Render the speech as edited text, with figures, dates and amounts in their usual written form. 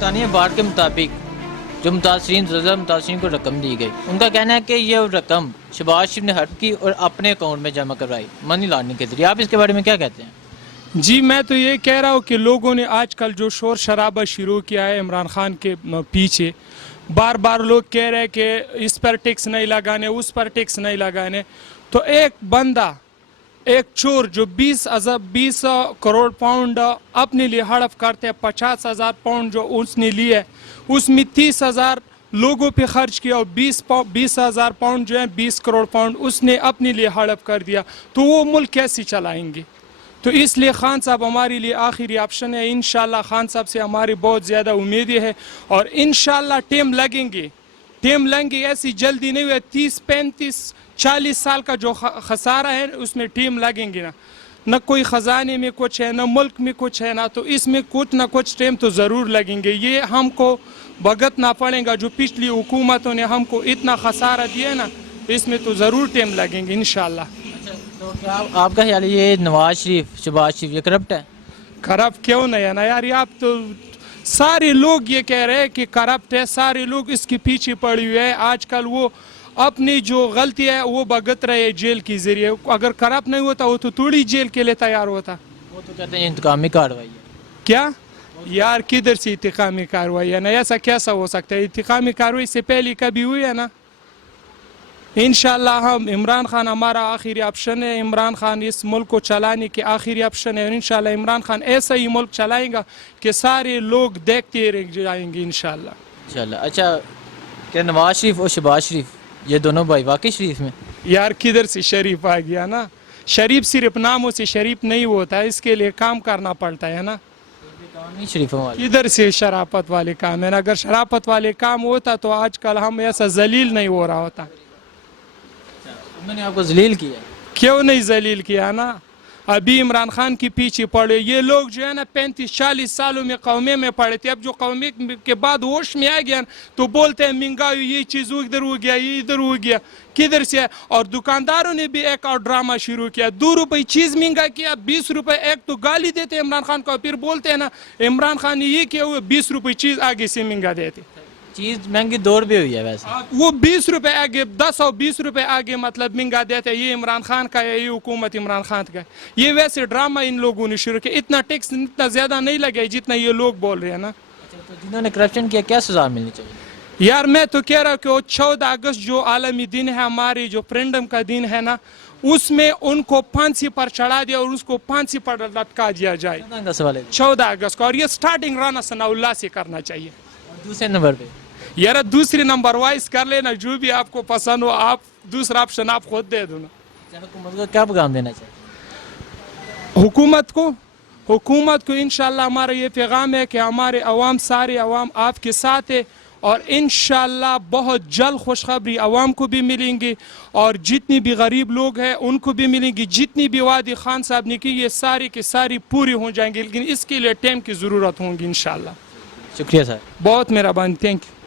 برطانیہ بارڈ کے مطابق جو زلزلہ متاثرین کو رقم دی گئی، ان کا کہنا ہے کہ یہ رقم شہباز شریف نے ہڑپ کی اور اپنے اکاؤنٹ میں جمع کروائی منی لانڈرنگ کے ذریعے. آپ اس کے بارے میں کیا کہتے ہیں؟ جی میں تو یہ کہہ رہا ہوں کہ لوگوں نے آج کل جو شور شرابہ شروع کیا ہے عمران خان کے پیچھے، بار بار لوگ کہہ رہے ہیں کہ اس پر ٹیکس نہیں لگانے، اس پر ٹیکس نہیں لگانے. تو ایک بندہ، ایک چور جو 20 کروڑ پاؤنڈ اپنے لیے ہڑپ کرتے ہیں، 50,000 پاؤنڈ جو اس نے لیے، اس میں 30,000 لوگوں پہ خرچ کیا اور 20,000 پاؤنڈ جو ہے 20 کروڑ پاؤنڈ اس نے اپنے لیے ہڑپ کر دیا. تو وہ ملک کیسے چلائیں گے؟ تو اس لیے خان صاحب ہمارے لیے آخری آپشن ہے. انشاءاللہ خان صاحب سے ہماری بہت زیادہ امیدیں ہے اور انشاءاللہ ٹیم لگیں گے ایسی جلدی نہیں ہوئے. 30 35 40 سال کا جو خسارہ ہے اس میں ٹیم لگیں گے. نہ کوئی خزانے میں کچھ ہے، نہ ملک میں کچھ ہے، نہ تو اس میں کچھ نہ کچھ ٹیم تو ضرور لگیں گے. یہ ہم کو بھگتنا پڑے گا. جو پچھلی حکومتوں نے ہم کو اتنا خسارہ دیا نا، اس میں تو ضرور ٹیم لگیں گے انشاءاللہ. تو کیا آپ کا خیال ہے یہ نواز شریف، شہباز شریف یہ کرپٹ ہے؟ کرپٹ کیوں نہیں ہے نا یار؟ آپ تو سارے لوگ یہ کہہ رہے ہیں کہ کرپٹ ہے، سارے لوگ اس کے پیچھے پڑے ہوئے ہیں. آج کل وہ اپنی جو غلطی ہے وہ بھگت رہے ہیں جیل کے ذریعے. اگر کرپٹ نہیں ہوتا وہ تو تھوڑی جیل کے لیے تیار ہوتا. وہ تو کہتے ہیں انتقامی کارروائی ہے. کیا یار کدھر سے انتقامی کارروائی ہے نا؟ ایسا کیسا ہو سکتا ہے؟ انتقامی کارروائی سے پہلے کبھی ہوئی ہے نا؟ انشاءاللہ ہم عمران خان ہمارا آخری آپشن ہے. عمران خان اس ملک کو چلانے کے آخری آپشن ہے اور انشاءاللہ عمران خان ایسا ہی ملک چلائیں گا کہ سارے لوگ دیکھتے رہ جائیں گے انشاءاللہ. اچھا کہ نواز شریف اور شہباز شریف یہ دونوں بھائی واقعی شریف میں؟ یار کدھر سے شریف آ گیا نا؟ شریف ناموں سے شریف نہیں ہوتا ہے، اس کے لیے کام کرنا پڑتا ہے نا. شریف کدھر سے شرافت والے کام ہے نا؟ اگر شرافت والے کام ہوتا تو آج کل ہم ایسا ذلیل نہیں ہو رہا ہوتا. انہوں نے آپ کو ذلیل کیا؟ کیوں نہیں ذلیل کیا نا؟ ابھی عمران خان کے پیچھے پڑے یہ لوگ جو ہے نا 35-40 سالوں میں قومی میں پڑے تھے. اب جو قومی کے بعد ہوش میں آ گیا تو بولتے ہیں مہنگائی، یہ چیز ادھر ہو گیا، یہ ادھر ہو گیا. کدھر سے؟ اور دکانداروں نے بھی ایک اور ڈرامہ شروع کیا. 2 روپے چیز مہنگا کیا، 20 روپے ایک. تو گالی دیتے ہیں عمران خان کو، پھر بولتے ہیں نا عمران خان نے یہ کیا ہوا، 20 روپے چیز آگے سے مہنگا دیتے. چیز مہنگی 2 روپے ہوئی ہے ویسے. وہ 20 روپے آگے، 10 اور 20 روپے آگے مطلب مہنگا دیتے. یہ عمران خان کا ہے، یہ حکومت عمران خان کا ہے. یہ ویسے ڈرامہ ان لوگوں نے شروع کیا. اتنا ٹیکس اتنا زیادہ نہیں لگے جتنا یہ لوگ بول رہے ہیں نا. تو جنہوں نے کرپشن کیا کیا سزا ملنی چاہیے؟ یار میں تو کہہ رہا ہوں کہ وہ 14 اگست جو عالمی دن ہے ہماری، جو فریڈم کا دن ہے نا، اس میں ان کو پھانسی پر چڑھا دیا اور اس کو پھانسی پر لٹکا دیا جائے 14 اگست کو. اور یہ سٹارٹنگ رانا ثناء اللہ سے کرنا چاہیے. دوسرے نمبر پہ یار دوسری نمبر وائز کر لینا، جو بھی آپ کو پسند ہو. آپ دوسرا آپشن آپ خود دے دو نا. حکومت کو کیا پیغام دینا چاہیے؟ حکومت کو انشاءاللہ ہمارا یہ پیغام ہے کہ ہمارے عوام، سارے عوام آپ کے ساتھ ہے اور انشاءاللہ بہت جلد خوشخبری عوام کو بھی ملیں گی اور جتنی بھی غریب لوگ ہیں ان کو بھی ملیں گی. جتنی بھی وعدے خان صاحب نے کی یہ ساری کے ساری پوری ہو جائیں گے، لیکن اس کے لیے ٹائم کی ضرورت ہوں گی انشاءاللہ. شکریہ سر. بہت مہربانی. Thank you.